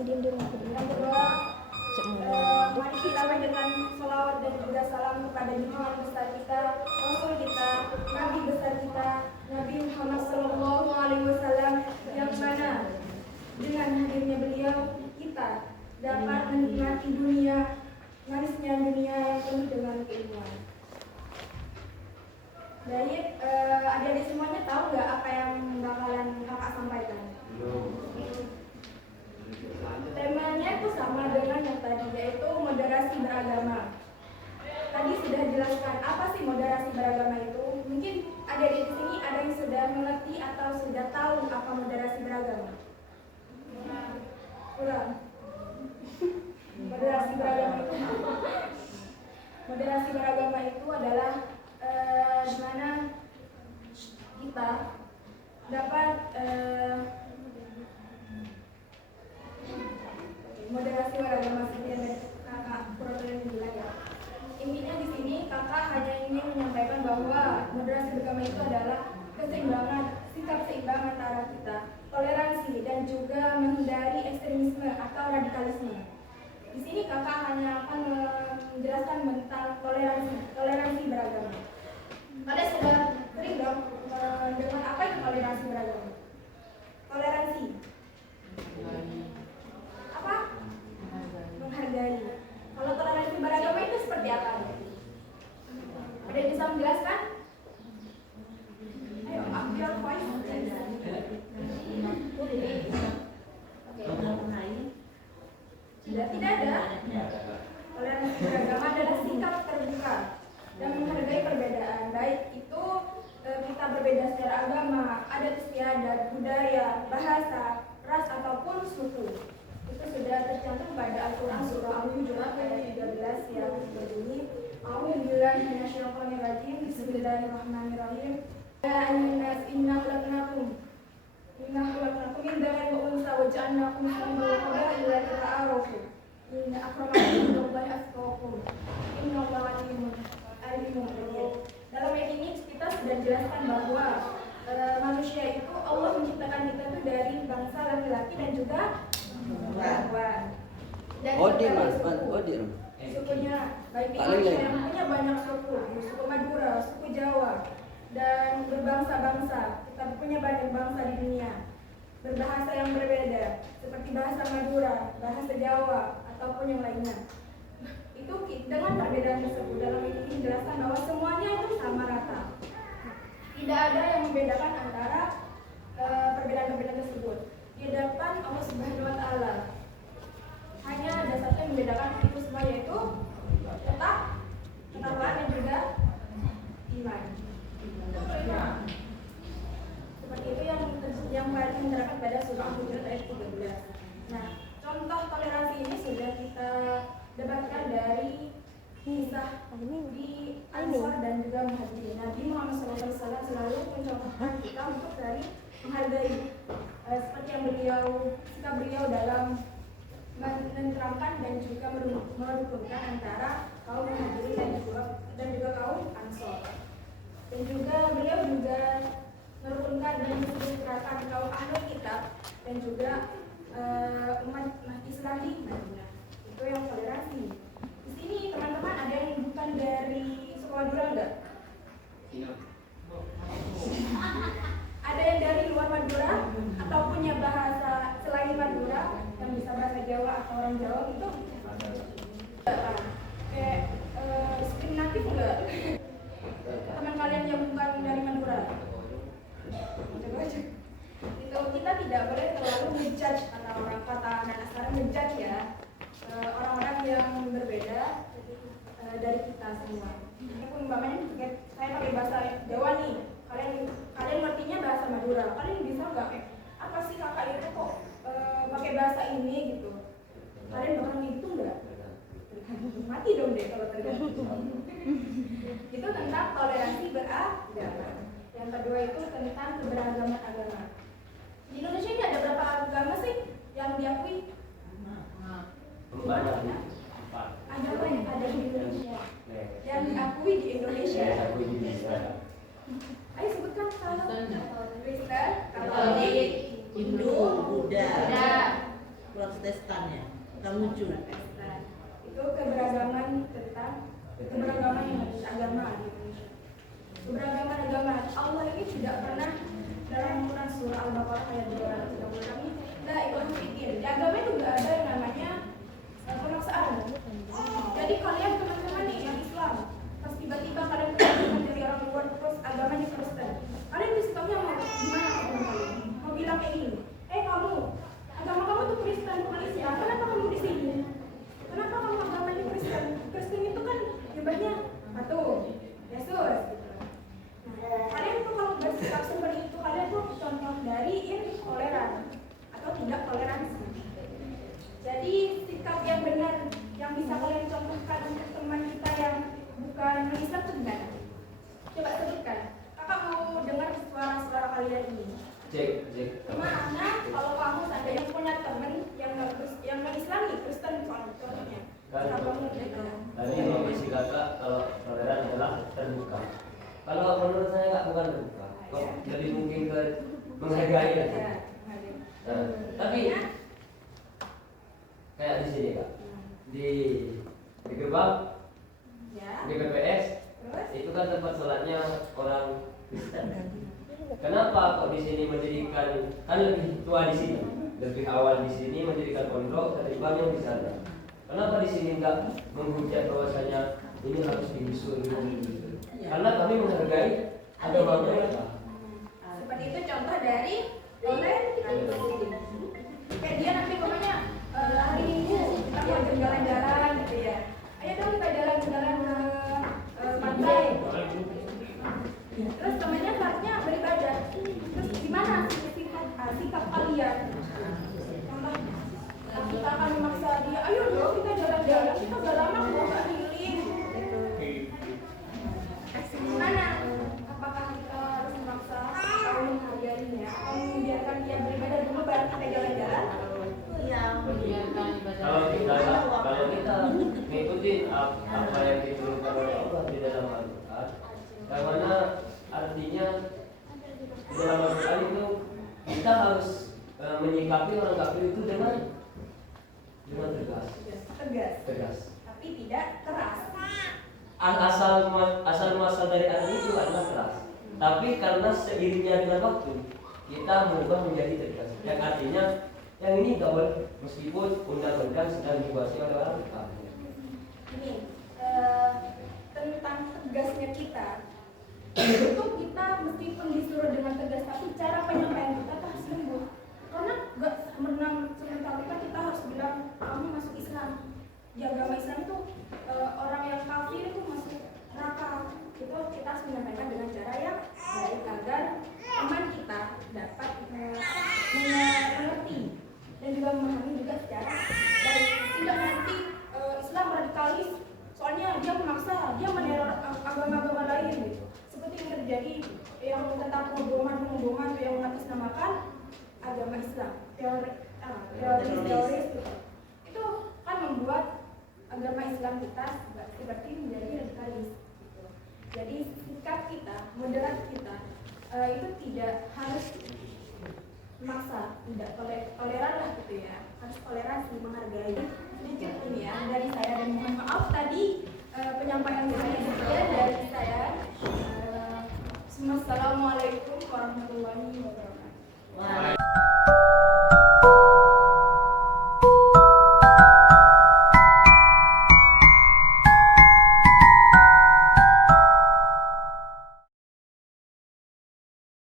Yang kedua, mari kita panjatkan sholawat dan juga salam kepada junjungan besar kita, Rasul kita, Nabi besar kita, Nabi Muhammad SAW, yang mana dengan hadirnya beliau kita dapat menikmati manisnya dunia yang penuh dengan keilmuan. Jadi adik-adik semuanya tahu nggak apa yang bakalan kakak sampaikan? Temanya itu sama dengan yang tadi, yaitu moderasi beragama. Tadi sudah jelaskan apa sih moderasi beragama itu. Mungkin adik-adik di sini ada yang sudah mengerti atau sudah tahu apa moderasi beragama? Kurang. Moderasi beragama itu adalah di mana kita dapat moderasi beragama seperti yang kakak Purwodadi bilang ya. Intinya di sini kakak hanya ingin menyampaikan bahwa moderasi beragama itu adalah keseimbangan, sikap seimbang antara kita, toleransi dan juga menghindari ekstremisme atau radikalisme. Di sini kakak hanya akan menjelaskan tentang toleransi beragama. Kalian sudah sering dong mendengar apa itu toleransi beragama? Toleransi apa? Menghargai. Kalau toleransi beragama itu seperti apa? Ada yang bisa menjelaskan? Ayo, ambil voice. Tidak ada. Toleransi beragama adalah sikap terbuka dan menghargai perbedaan, baik itu kita berbeda secara agama, adat istiadat, budaya, bahasa, ras ataupun suku. Itu sudah tercantum pada Al-Quran surah Al-Hujurat ayat 13 yang berbunyi A'udzubillahi minasyaitonir rajim, Bismillahirrahmanirrahim. Ya ayyuhan-nas inna khalaqnakum min dzakarin wa unsa wa ja'alnakum shu'uban wa qabaila lita'arafu. Inna akramakum indallahi atqakum. Innallaha alimun hakim. Dalam ayat ini kita sudah jelaskan bahwa manusia itu Allah menciptakan kita itu dari bangsa laki-laki dan juga perempuan. Dan sukunya baik Indonesia yang punya banyak suku Madura, suku Jawa, dan berbangsa-bangsa. Kita punya banyak bangsa di dunia, berbahasa yang berbeda, seperti bahasa Madura, bahasa Jawa, ataupun yang lainnya. Itu dengan perbedaan tersebut dalam ini dijelaskan bahwa semuanya itu sama rata. Tidak ada yang membedakan antara perbedaan-perbedaan tersebut. Di hadapan Allah Subhanahu wa Ta'ala. Hanya ada satu yang membedakan itu semua, yaitu tetap ketakwaan dan juga iman. Ya. Seperti itu yang paling terdapat pada surah Al-Hujurat ayat 13. Nah, contoh toleransi ini sudah kita dapatkan dari kisah di Ansor dan juga Muhajirin. Nabi Muhammad SAW selalu mencontohkan kita untuk dari menghargai seperti yang sikap beliau dalam menenteramkan dan juga merukunkan antara kaum Muhajirin dan juga kaum Ansor. Dan juga beliau juga merukunkan dan mensejahterakan kaum Ahlul Kitab dan juga umat Islam di Madinah. Itu yang toleransi. Di sini teman-teman ada yang bukan dari suku Madura enggak? Ada yang dari luar Madura atau punya bahasa selain Madura yang bisa bahasa Jawa atau orang Jawa gitu? Kayak diskriminatif enggak? Teman kalian yang bukan dari Madura? Coba aja. Itu kita tidak boleh terlalu ngejudge kata anak sekarang ngejudge ya orang-orang yang berbeda dari kita semua. Ini umpamanya saya pakai bahasa Jawa nih, kalian ngertinya bahasa Madura, kalian bisa nggak apa sih kakak itu kok pakai bahasa ini gitu? Kalian bakal gitu nggak? Mati dong deh kalau tergantung. Itu tentang toleransi beragama. Yang kedua itu tentang keberagaman agama. Di Indonesia ini ada berapa agama sih yang diakui? Ada banyak ada di Indonesia yang diakui di Indonesia. Ayo sebutkan salah. Kristen, Katolik, Hindu, Buddha, Protestan. Protestan. Itu keberagaman tentang keberagaman yang agama di Indonesia. Keberagaman agama Allah ini tidak pernah dalam Quran surah Al-Baqarah ayat 230 ini la ilaha illallah. Di agama itu nggak ada yang namanya pemaksaan. Jadi kalian teman-teman nih yang Islam, pas tiba-tiba kalian ketemu dari orang luar terus agamanya Kristen, kalian disitunya mau gimana kalian? Mau bilang kayak gini, kamu agama kamu tuh Kristen bukan Islam, kenapa kamu di sini? Kenapa kamu agamanya Kristen? Kristen itu kan nyembahnya patung, Yesus. Nah, kalian tuh kalau bersikap seperti itu, kalian tuh contoh dari intoleran atau tidak toleransi. Jadi sikap yang benar yang bisa kalian contohkan untuk teman kita yang bukan Islam itu gimana? Coba sebutkan. Kakak mau dengar suara-suara kalian ini. Cek. Gimana kalau kamu seandainya punya teman yang non-Islami, Kristen contohnya? Tadi mengisi kata kalau toleran adalah terbuka. Kalau menurut saya nggak bukan terbuka, jadi mungkin ke menghargai ya. Nah, tapi kayak di sini kak, di gerbang, di PPS, itu kan tempat sholatnya orang Kristen. Kenapa kok di sini mendirikan, kan lebih tua di sini, lebih awal di sini mendirikan pondok ketimbang yang di sana. Kenapa di sini enggak menghujat bahwasanya ini harus digusur gitu? Karena kami menghargai agama mereka. Seperti itu contoh dari kayak dia nanti pokoknya hari Minggu kita mau jalan-jalan gitu ya. Ayo dong kita jalan-jalan ke pantai. Terus temannya saatnya beribadah. Terus gimana sikap kalian? Contoh kita akan memaksa dia, ayo dong kita jalan-jalan, kita udah lama kok nggak healing. Gimana? Apakah kita harus memaksa atau menghargainya atau membiarkan dia beribadah dulu baru kita jalan-jalan? Kalau kita mengikuti apa yang diturunkan oleh Allah di dalam Al-Quran, karena artinya di dalam Al-Quran itu kita harus menyikapi orang kafir itu dengan tegas, tapi tidak keras. Asal muasal dari arti itu adalah keras. Tapi karena seiringnya dengan waktu kita berubah menjadi tegas. Yang artinya yang ini gak boleh meskipun undang-undang sedang dikuasai oleh orang kafir. Ini tentang tegasnya kita. Itu kita meskipun disuruh dengan tegas, tapi cara penyampaian kita harus lembut. Karena gak sementara kita harus bilang kamu masuk Islam. Di agama Islam itu orang yang kafir itu masuk neraka. Itu kita harus menyampaikan dengan cara yang baik agar teman kita dapat mengerti dan juga memahami juga secara baik. Tidak nanti Islam radikalis, soalnya dia memaksa, dia meneror agama-agama lain gitu. Seperti yang terjadi yang tentang pengeboman yang mengatasnamakan agama Islam, teroris gitu. Itu kan membuat agama Islam kita seperti menjadi radikalis gitu. Jadi sikap kita, moderat kita itu tidak harus memaksa, tidak toleran lah gitu ya, harus toleransi, menghargai. Sedikit ini ya dari saya, dan mohon maaf tadi penyampaian saya sekian dari saya. Assalamualaikum warahmatullahi wabarakatuh.